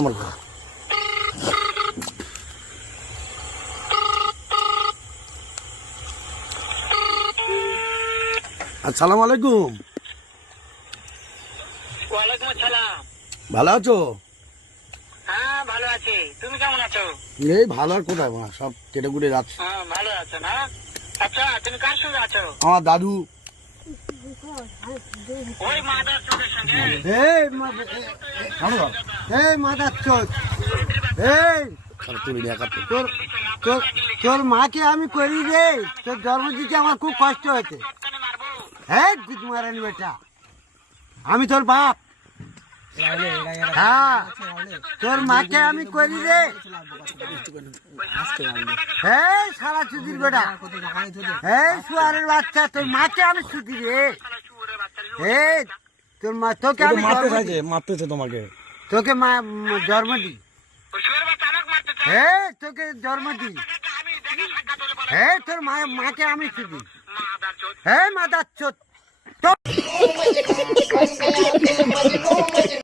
আমার ঘর। আসসালামু আলাইকুম। ওয়ালাইকুম আসসালাম। ভালো আছো? হ্যাঁ ভালো আছি, তুমি কেমন আছো? এই ভালো আর কোথায় মা, সব কেটে কুটে যাচ্ছে। হ্যাঁ ভালো আছো না? আচ্ছা তুমি কার সঙ্গে আছো? আমার দাদু। ওই মাদার চোখের সঙ্গে। মাদার চোদ, এই তুলে নিয়ে একাত্তর। তোর তোর তোর মাকে আমি করি রে, তোর জন্ম দিতে আমার খুব কষ্ট হয়েছে। হ্যাঁ গুদমারানি বেটা, আমি তোর বাপ। হ্যাঁ তোর মাকে আমি করি রে। হ্যাঁ সারা চুদির বেটা, হ্যাঁ সুয়ারের বাচ্চা, তোর মাকে আমি ছুটি রে। এই তোর মা, তোকে আমি মারতেছে তোমাকে। তোকে মা জন্ম দিই, হ্যাঁ তোকে জন্ম দিই, হ্যাঁ তোর মাকে আমি ছুটি, হ্যাঁ মাদার চোদ।